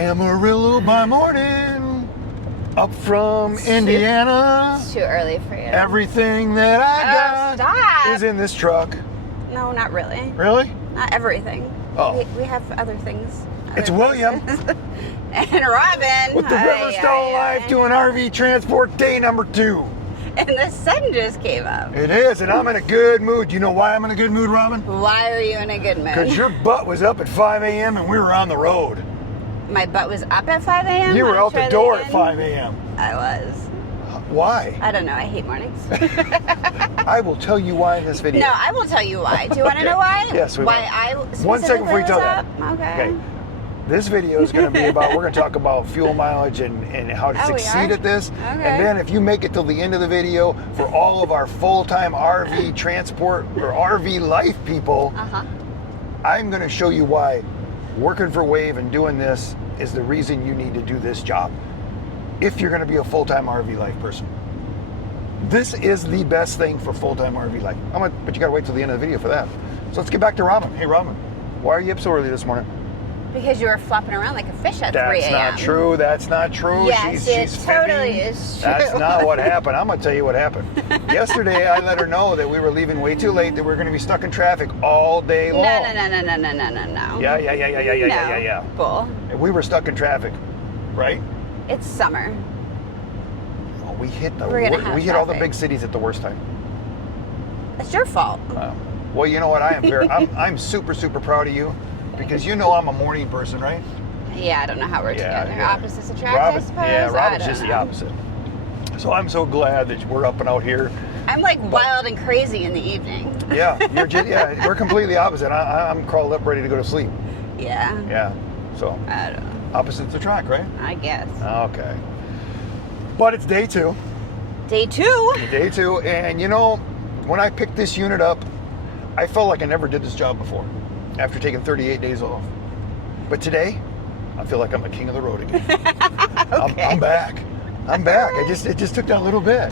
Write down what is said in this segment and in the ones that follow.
Amarillo by morning, up from Indiana. It's too early for you. Everything that I got stop. is in this truck. No, not really. Really? Not everything. Oh. We have other things. It's William. And Robin. With the Riverstone Life doing RV transport day number 2. And the sun just came up. It is, and I'm in a good mood. You know why I'm in a good mood, Robin? Why are you in a good mood? Because your butt was up at 5 a.m. and we were on the road. My butt was up at 5 a.m.? You were out the door at 5 a.m. I was. Why? I don't know. I hate mornings. I will tell you why in this video. No, I will tell you why. Do you want to know why? Yes, we Why will. I 1 second before you tell that. Okay. This video is going to be about, we're going to talk about fuel mileage and how to succeed at this. Okay. And then if you make it till the end of the video, for all of our full-time RV transport or RV life people, I'm going to show you why working for Wave and doing this is the reason you need to do this job. If you're going to be a full-time RV life person. This is the best thing for full-time RV life. But you got to wait till the end of the video for that. So let's get back to Robin. Hey, Robin, why are you up so early this morning? Because you were flopping around like a fish at 3 a.m. That's not true. That's not true. Yes, she's totally fibbing. is true. That's not what happened. I'm going to tell you what happened. Yesterday, I let her know that we were leaving way too late, that we were going to be stuck in traffic all day long. No. Yeah. Bull. We were stuck in traffic, right? It's summer. Oh, we hit We hit all the big cities at the worst time. It's your fault. Well, you know what? I'm super, super proud of you. Because you know I'm a morning person, right? Yeah, I don't know how we're together. Yeah. Opposites attract, I suppose. Yeah, Robin's just the opposite. So I'm so glad that we're up and out here. I'm like wild and crazy in the evening. Yeah, we're completely opposite. I'm crawled up ready to go to sleep. Yeah. Yeah, so I don't know. opposites attract, right? I guess. Okay. But it's day 2. Day 2? Day 2, and you know, when I picked this unit up, I felt like I never did this job before. After taking 38 days off. But today, I feel like I'm the king of the road again. Okay. I'm back. It just took that little bit.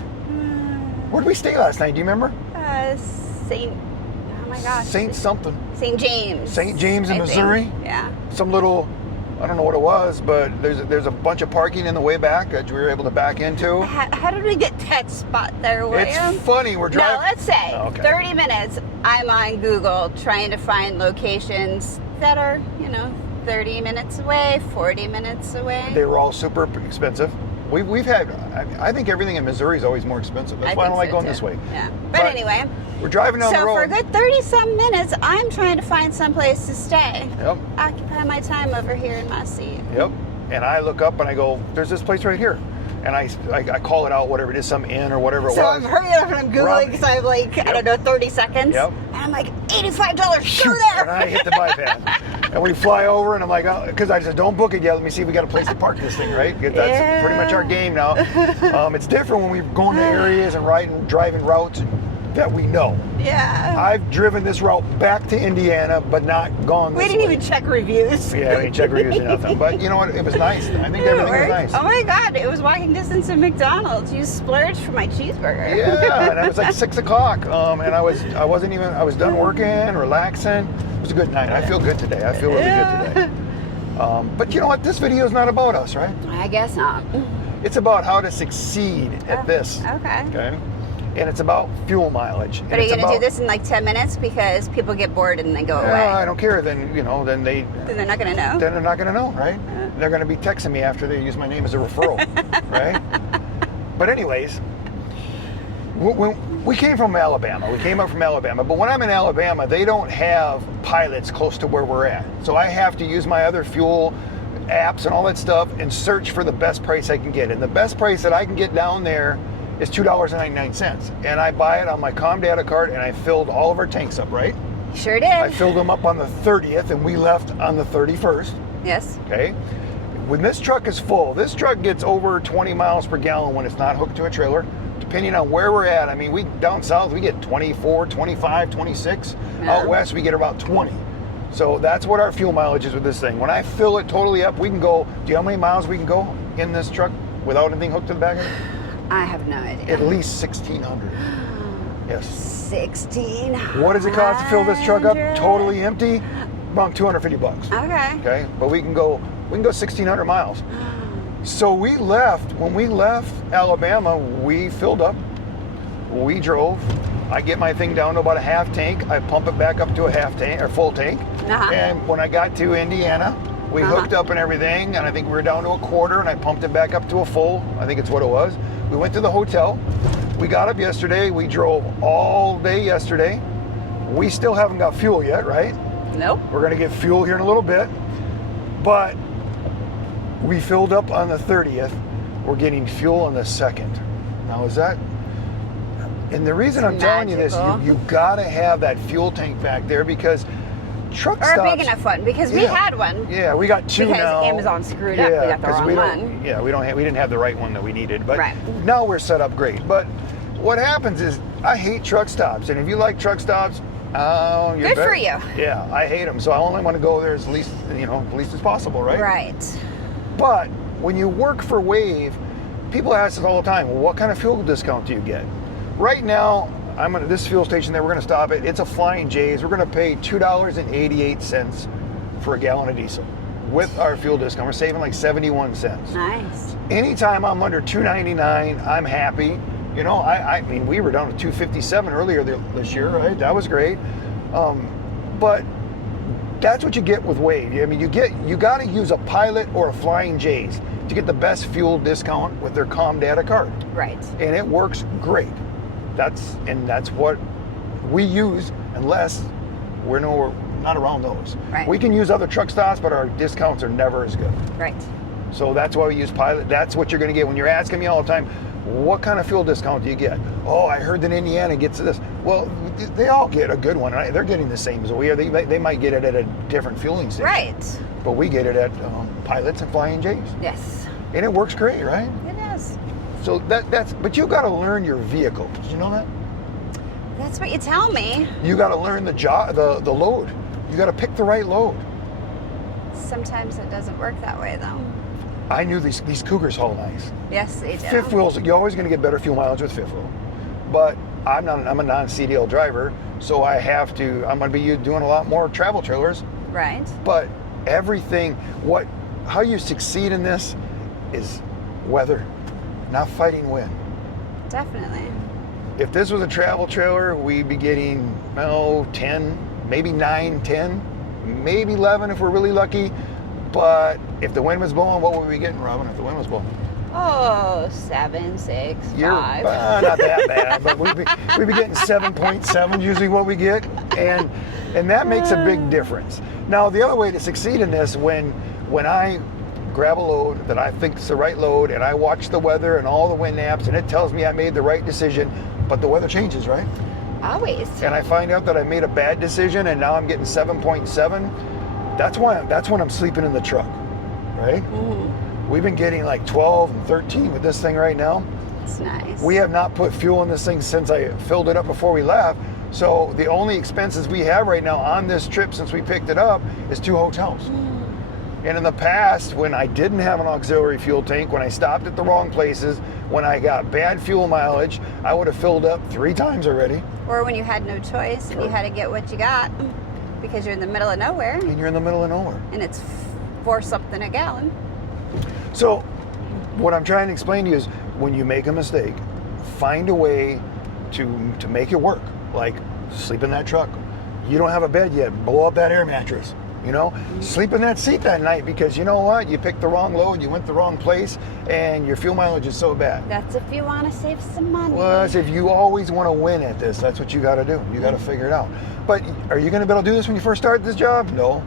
Where did we stay last night? Do you remember? Oh my gosh. Saint something. St. James. St. James in I think. Missouri. Yeah. Some little, I don't know what it was, but there's a bunch of parking in the way back that we were able to back into. How did we get that spot there, William? It's funny. We're driving. No, let's say 30 minutes. I'm on Google trying to find locations that are, 30 minutes away, 40 minutes away. They were all super expensive. We've had, I think everything in Missouri is always more expensive. That's why I don't like going this way. Yeah. But anyway. We're driving down the road. So for a good 30-some minutes, I'm trying to find someplace to stay. Yep. Occupy my time over here in my seat. Yep. And I look up and I go, there's this place right here. And I call it out, whatever it is, some inn or whatever it was. So I'm hurrying up and I'm Googling because I have I don't know, 30 seconds. Yep. And I'm like, $85, go there. And I hit the bypass. And we fly over and I'm like, because I said, don't book it yet. Let me see if we got a place to park this thing, right? That's pretty much our game now. It's different when we're going to areas and driving routes that we know. Yeah. I've driven this route back to Indiana, but not gone this way. We didn't even check reviews. Yeah, we didn't check reviews or nothing. But you know what? It was nice. I think everything was nice. Oh my God, it was walking distance to McDonald's. You splurged for my cheeseburger. Yeah, and it was like 6 o'clock. And I was done working, relaxing. It was a good night. I feel good today. I feel really good today. But you know what? This video is not about us, right? I guess not. It's about how to succeed at this. Okay. And it's about fuel mileage. But are you going to do this in like 10 minutes because people get bored and they go away? I don't care. Then they're not going to know. Then they're not going to know, right? They're going to be texting me after they use my name as a referral, right? But anyways, we came from Alabama. We came up from Alabama. But when I'm in Alabama, they don't have pilots close to where we're at. So I have to use my other fuel apps and all that stuff and search for the best price I can get. And the best price that I can get down there is $2.99. And I buy it on my Comdata card, and I filled all of our tanks up, right? Sure did. I filled them up on the 30th, and we left on the 31st. Yes. Okay. When this truck is full, this truck gets over 20 miles per gallon when it's not hooked to a trailer. Depending on where we're at, I mean, down south, we get 24, 25, 26. Yeah. Out west, we get about 20. So that's what our fuel mileage is with this thing. When I fill it totally up, we can go, do you know how many miles we can go in this truck without anything hooked to the back of it? I have no idea. At least 1,600. Yes. 1,600. What does it cost to fill this truck up totally empty? About $250. Okay. Okay. But we can go We can go 1,600 miles. So when we left Alabama, we filled up, we drove. I get my thing down to about a half tank. I pump it back up to a half tank or full tank. And when I got to Indiana, we hooked up and everything, and I think we were down to a quarter, and I pumped it back up to a full. I think it's what it was. We went to the hotel. We got up yesterday. We drove all day yesterday. We still haven't got fuel yet, right? Nope. We're going to get fuel here in a little bit. But we filled up on the 30th. We're getting fuel on the 2nd. Now, is that... And the reason I'm telling you this, you got to have that fuel tank back there because truck stops... Or a big enough one, because we had one. Yeah, we got two because now. Amazon screwed up. We got the wrong one. Yeah, we didn't have the right one that we needed. But now we're set up great. But what happens is, I hate truck stops. And if you like truck stops, you're good for you. Yeah, I hate them. So I only want to go there as least as possible, right? Right. But when you work for Wave, people ask us all the time, well, what kind of fuel discount do you get? Right now, I'm at this fuel station that we're going to stop at. It's a Flying J's. We're going to pay $2.88 for a gallon of diesel with our fuel discount. We're saving like 71 cents. Nice. Anytime I'm under $2.99, I'm happy. You know, I mean, we were down to $2.57 earlier this year, right? That was great. But that's what you get with Wave. I mean, you got to use a Pilot or a Flying J's to get the best fuel discount with their Com Data card. Right. And it works great. That's what we use, unless we're not around those. Right. We can use other truck stops, but our discounts are never as good. Right. So that's why we use Pilot. That's what you're going to get when you're asking me all the time, what kind of fuel discount do you get? Oh, I heard that Indiana gets this. Well, they all get a good one. Right? They're getting the same as we are. They might get it at a different fueling station. Right. But we get it at Pilots and Flying J's. Yes. And it works great, right? It is. So but you got to learn your vehicle. Did you know that? That's what you tell me. You got to learn the load. You got to pick the right load. Sometimes it doesn't work that way, though. I knew these Cougars haul nice. Yes, they do. Fifth wheels, you're always going to get better fuel mileage with fifth wheel. But I'm a non-CDL driver, so I'm going to be doing a lot more travel trailers. Right. But how you succeed in this is weather, not fighting wind. Definitely. If this was a travel trailer, we'd be getting 10, maybe 9, 10, maybe 11 if we're really lucky. But if the wind was blowing, what would we be getting, Robin, if the wind was blowing? Oh, 7, 6, 5. Not that bad, but we'd be getting 7.7 usually what we get, and that makes a big difference. Now, the other way to succeed in this, when I grab a load that I think is the right load, and I watch the weather and all the wind apps, and it tells me I made the right decision, but the weather changes, right? Always. And I find out that I made a bad decision, and now I'm getting 7.7. That's when I'm sleeping in the truck, right? Mm-hmm. We've been getting like 12 and 13 with this thing right now. That's nice. We have not put fuel in this thing since I filled it up before we left. So the only expenses we have right now on this trip since we picked it up is 2 hotels. And in the past, when I didn't have an auxiliary fuel tank, when I stopped at the wrong places, when I got bad fuel mileage, I would have filled up 3 times already. Or when you had no choice and you had to get what you got. Because you're in the middle of nowhere. And you're in the middle of nowhere. And it's 4 something a gallon. So what I'm trying to explain to you is when you make a mistake, find a way to make it work. Like sleep in that truck. You don't have a bed yet, blow up that air mattress. Sleep in that seat that night because you know what? You picked the wrong load, you went the wrong place, and your fuel mileage is so bad. That's if you want to save some money. Well, that's if you always want to win at this. That's what you got to do. You got to figure it out. But are you going to be able to do this when you first start this job? No.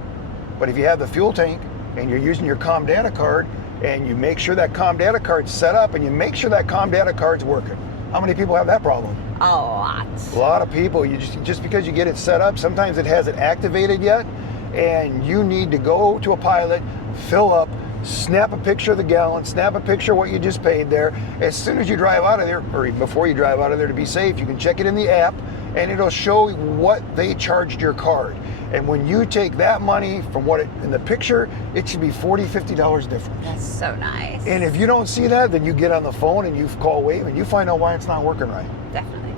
But if you have the fuel tank and you're using your Com Data card and you make sure that Com Data card's set up and you make sure that Com Data card's working. How many people have that problem? A lot. A lot of people. You just because you get it set up, sometimes it hasn't activated yet. And you need to go to a Pilot, fill up, snap a picture of the gallon, snap a picture of what you just paid there. As soon as you drive out of there, or even before you drive out of there to be safe, you can check it in the app and it'll show what they charged your card. And when you take that money from in the picture, it should be $40, $50 difference. That's so nice. And if you don't see that, then you get on the phone and you call Wave and you find out why it's not working right. Definitely.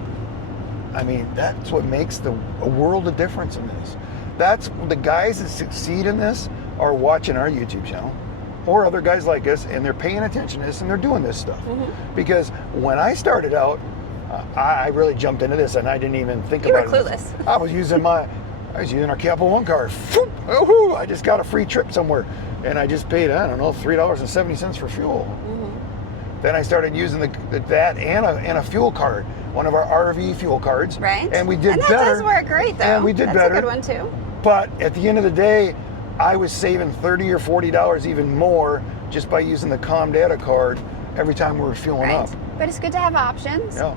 I mean, that's what makes a world of difference in this. That's the guys that succeed in this are watching our YouTube channel. or other guys like us, and they're paying attention to this and they're doing this stuff. Because when I started out, I really jumped into this and I didn't even think about it. You were clueless. I was using our Capital One card. Oh, I just got a free trip somewhere, and I just paid, I don't know, $3.70 for fuel. Then I started using that and a fuel card, one of our RV fuel cards. Right. And we did and that better. does work great, though. And we did better. That's a good one, too. But at the end of the day, I was saving $30 or $40 even more just by using the ComData card every time we were fueling up. But it's good to have options. Yeah,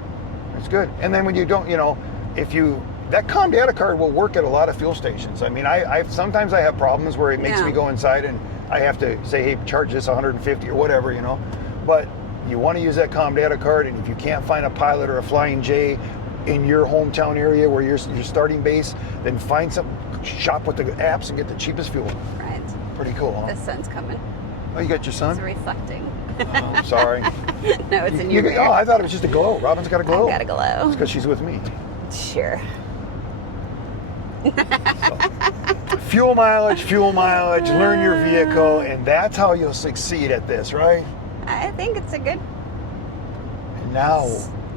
it's good. And then when you don't, that ComData card will work at a lot of fuel stations. I mean, I sometimes I have problems where it makes me go inside and I have to say, hey, charge this 150 or whatever, But you want to use that ComData card, and if you can't find a Pilot or a Flying J in your hometown area where your starting base, then find shop with the apps and get the cheapest fuel. Right. Pretty cool, huh? The sun's coming. Oh, you got your sun? It's reflecting. Oh, sorry. No, it's in your mirror. Oh, I thought it was just a glow. Robin's got a glow. I've got a glow. It's because she's with me. Sure. Fuel mileage, learn your vehicle, and that's how you'll succeed at this, right? I think it's a good Now,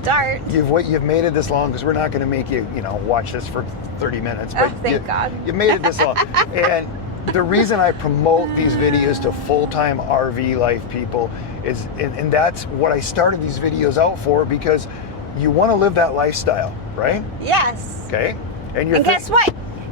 start. you've made it this long because we're not going to make you, watch this for 30 minutes. But thank God. You've made it this long. And the reason I promote these videos to full-time RV life people is, and that's what I started these videos out for, because you want to live that lifestyle, right? Yes. Okay. And guess what?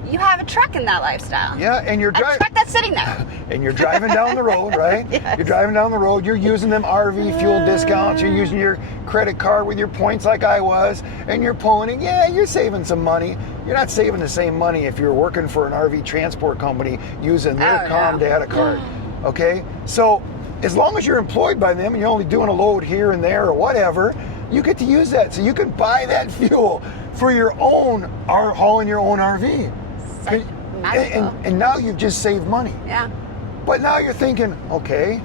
You have a truck in that lifestyle. Yeah, and you're driving. A truck that's sitting there. And you're driving down the road, right? Yes. You're driving down the road. You're using them RV fuel discounts. You're using your credit card with your points like I was, and you're pulling it. Yeah, you're saving some money. You're not saving the same money if you're working for an RV transport company using their ComData card. Okay? So as long as you're employed by them and you're only doing a load here and there or whatever, you get to use that. So you can buy that fuel for your own, hauling your own RV. And now you've just saved money. Yeah. But now you're thinking, okay,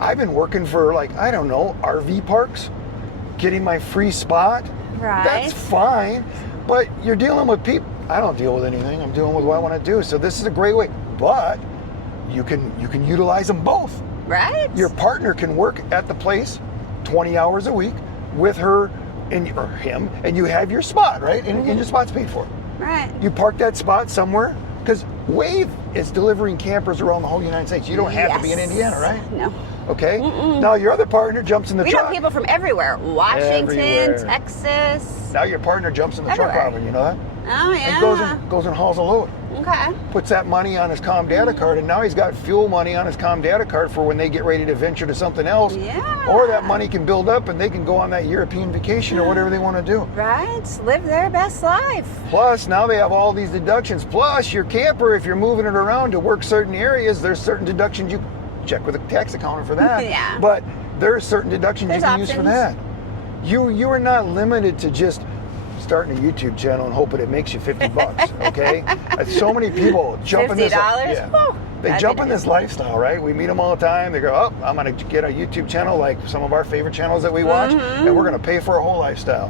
I've been working for RV parks, getting my free spot. Right. That's fine. But you're dealing with people. I don't deal with anything. I'm dealing with what I want to do. So this is a great way. But you can utilize them both. Right. Your partner can work at the place 20 hours a week with her or him, and you have your spot, right? And your spot's paid for. Right. You park that spot somewhere, because Wave is delivering campers around the whole United States. You don't have to be in Indiana, right? No. Okay? Now your other partner jumps in the truck. We know people from everywhere. Washington, Everywhere. Texas. Now your partner jumps in the truck, Robin, you know that? Oh, yeah. And goes and hauls a load. Okay. Puts that money on his ComData card, and now he's got fuel money on his ComData card for when they get ready to venture to something else. Yeah. Or that money can build up and they can go on that European vacation or whatever they want to do. Right. Live their best life. Plus, now they have all these deductions. Plus, your camper, if you're moving it around to work certain areas, there's certain deductions you check with a tax accountant for that. Yeah. But there are certain deductions you can use for that. You are not limited to just starting a YouTube channel and hoping it makes you $50, okay? So many people jump in this. $50? They jump in this lifestyle, right? We meet them all the time. They go, oh, I'm going to get a YouTube channel like some of our favorite channels that we watch, and we're going to pay for a whole lifestyle.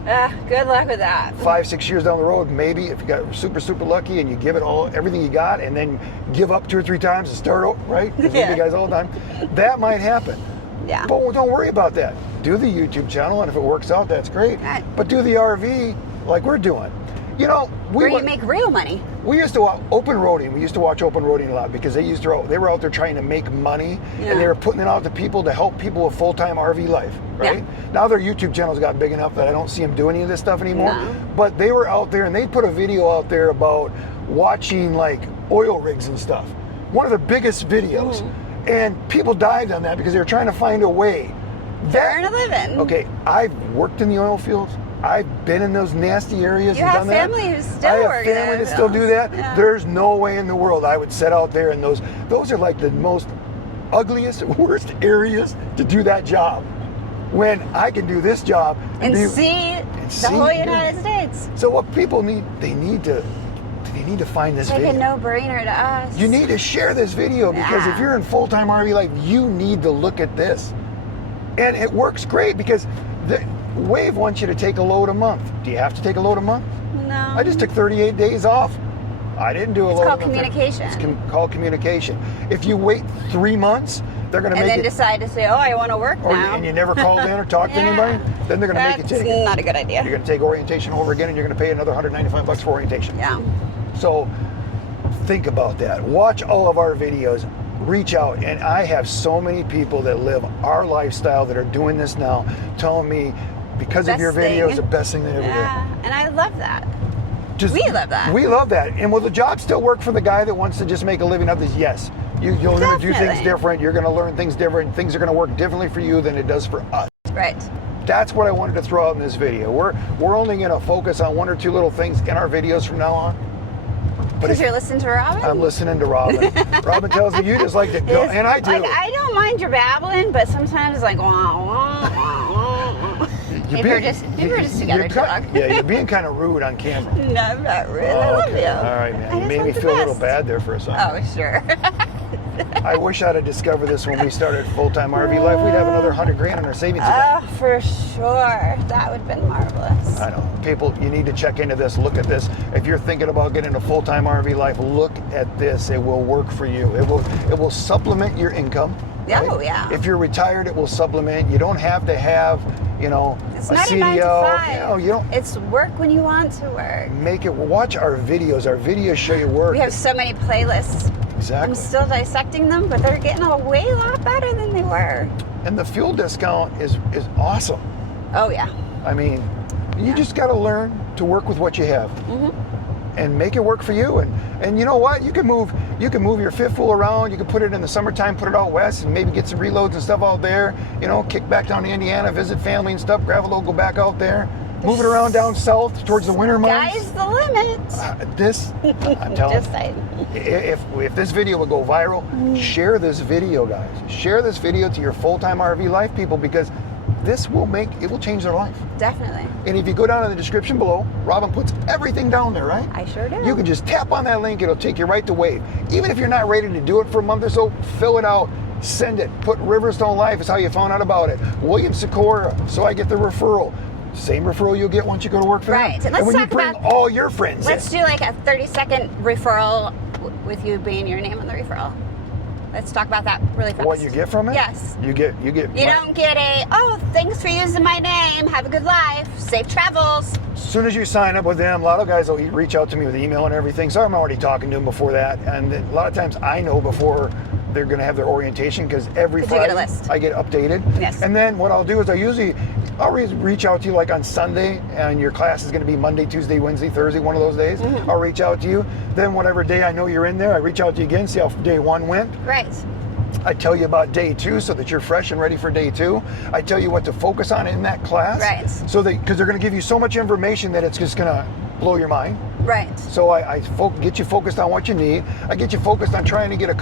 Good luck with that. 5-6 years down the road, maybe if you got super lucky and you give it everything you got, and then give up 2 or 3 times and start over, right? Because we do guys all the time. That might happen. Yeah. But don't worry about that. Do the YouTube channel, and if it works out, that's great. Right. But do the RV like we're doing. Where you make real money. We used to watch open roading. We used to watch open roading a lot because they were out there trying to make money, and they were putting it out to people to help people with full-time RV life, right? Yeah. Now their YouTube channels got big enough that I don't see them do any of this stuff anymore. No. But they were out there, and they put a video out there about watching like oil rigs and stuff. One of the biggest videos. And people dived on that because they were trying to find a way. Earn a living. Okay, I've worked in the oil fields. I've been in those nasty areas and done that. You have family who still work I have family that still do that. Yeah. There's no way in the world I would set out there, and those are like the most ugliest, worst areas to do that job. When I can do this job and see the whole United States. So what people need, they need to find this video. It's like a no-brainer to us. You need to share this video because if you're in full-time RV life, you need to look at this. And it works great because Wave wants you to take a load a month. Do you have to take a load a month? No. I just took 38 days off. I didn't do a load. It's called communication. It's called communication. If you wait 3 months, they're going to make it. And then decide to say, oh, I want to work now. And you never called in or talked to anybody, then they're going to make you take it. That's not a good idea. You're going to take orientation over again, and you're going to pay another $195 for orientation. Yeah. So think about that. Watch all of our videos. Reach out. And I have so many people that live our lifestyle that are doing this now, telling me because of your videos, the best thing they ever did. Yeah, and I love that. We love that. We love that. And will the job still work for the guy that wants to just make a living out of this? Yes. You're going to do things different. You're going to learn things different. Things are going to work differently for you than it does for us. Right. That's what I wanted to throw out in this video. We're only going to focus on 1 or 2 little things in our videos from now on. Because you're listening to Robin? I'm listening to Robin. Robin tells me you just like to go, and I do. Like, I don't mind your babbling, but sometimes it's like, wah, wah, wah, wah. Maybe we're just together too long. Yeah, you're being kind of rude on camera. No, I'm not rude. I love you. All right, man. You made me feel a little bad there for a second. Oh, sure. I wish I'd have discovered this when we started full-time RV life. We'd have another 100 grand in our savings account. Oh, for sure. That would have been marvelous. I know. People, you need to check into this. Look at this. If you're thinking about getting a full-time RV life, look at this. It will work for you. It will supplement your income. Right? Oh, yeah. If you're retired, it will supplement. You don't have to have, it's a not CDO. a 9 to 5. You don't. It's work when you want to work. Watch our videos. Our videos show you work. We have so many playlists. Exactly. I'm still dissecting them, but they're getting a lot better than they were. And the fuel discount is awesome. Oh, yeah. I mean, you just got to learn to work with what you have. And make it work for you. And you know what? You can move your fifth wheel around. You can put it in the summertime, put it out west, and maybe get some reloads and stuff out there. Kick back down to Indiana, visit family and stuff, grab a load, go back out there. Move it around down south towards the winter months. Sky's the limit. I'm telling you. Just saying. If this video would go viral, share this video, guys. Share this video to your full-time RV life people, because this will change their life. Definitely. And if you go down in the description below, Robin puts everything down there, right? I sure do. You can just tap on that link. It'll take you right to Wave. Even if you're not ready to do it for a month or so, fill it out. Send it. Put Riverstone Life is how you found out about it. William Sikora, so I get the referral. Same referral you'll get once you go to work for them. Right. And when you bring all your friends let's do like a 30-second referral with you being your name on the referral. Let's talk about that really fast. What you get from it? Yes. You get. You don't get thanks for using my name. Have a good life. Safe travels. As soon as you sign up with them, a lot of guys will reach out to me with email and everything. So I'm already talking to them before that. And a lot of times I know before they're going to have their orientation, because every Friday I get updated. Yes. And then what I'll do is I'll reach out to you like on Sunday, and your class is going to be Monday, Tuesday, Wednesday, Thursday, one of those days. I'll reach out to you. Then whatever day I know you're in there, I reach out to you again, see how day 1 went. Right. I tell you about day 2 so that you're fresh and ready for day 2. I tell you what to focus on in that class. Right. So because they're going to give you so much information that it's just going to blow your mind. Right. So I get you focused on what you need. I get you focused on trying to get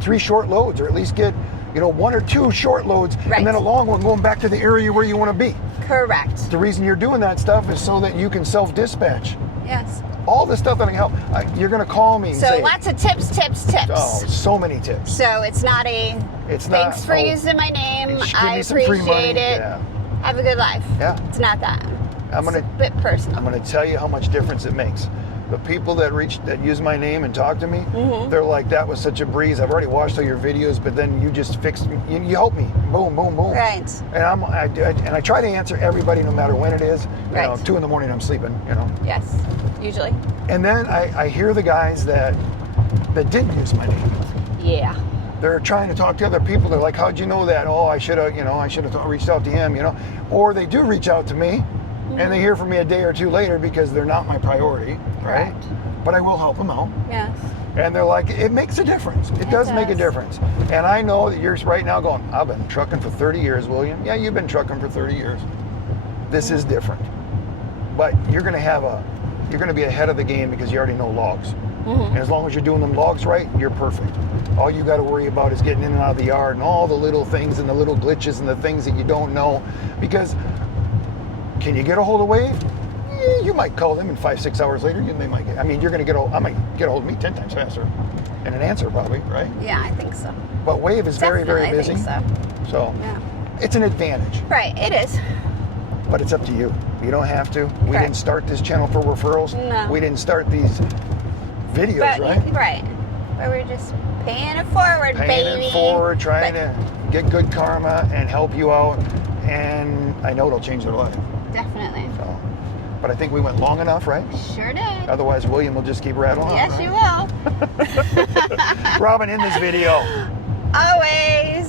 3 short loads, or at least get 1 or 2 short loads, right, and then a long one going back to the area where you want to be. Correct. The reason you're doing that stuff is so that you can self-dispatch. Yes. All the stuff that can help. You're going to call me and say. So lots of tips. Oh, so many tips. So it's not thanks for using my name. I appreciate it. Yeah. Have a good life. Yeah. It's not that. It's a bit personal. I'm going to tell you how much difference it makes. The people that use my name and talk to me, they're like, that was such a breeze. I've already watched all your videos, but then you just fixed me. You helped me. Boom, boom, boom. Right. And I try to answer everybody no matter when it is. Right. 2 a.m, I'm sleeping. Yes, usually. And then I hear the guys that didn't use my name. Yeah. They're trying to talk to other people. They're like, how'd you know that? Oh, I should have reached out to him. Or they do reach out to me. And they hear from me a day or 2 later because they're not my priority, right? But I will help them out. Yes. And they're like, it makes a difference. It does make a difference. And I know that you're right now going, I've been trucking for 30 years, William. Yeah, you've been trucking for 30 years. This is different. But you're going to be ahead of the game because you already know logs. And as long as you're doing them logs right, you're perfect. All you got to worry about is getting in and out of the yard and all the little things and the little glitches and the things that you don't know. Because can you get a hold of Wave? Yeah, you might call them, and 5-6 hours later, they might get. I mean, I might get a hold of me 10 times faster, and an answer probably, right? Yeah, I think so. But Wave is very, very busy. I think so yeah, it's an advantage. Right, it is. But it's up to you. You don't have to. We didn't start this channel for referrals. No. We didn't start these videos, but, right? Right. But we're just paying it forward, Paying baby. it forward, trying to get good karma and help you out. And I know it'll change their life. Definitely. So, but I think we went long enough, right? Sure did. Otherwise, William will just keep rattling on. Yes, Right? you will. Robin, in this video, Always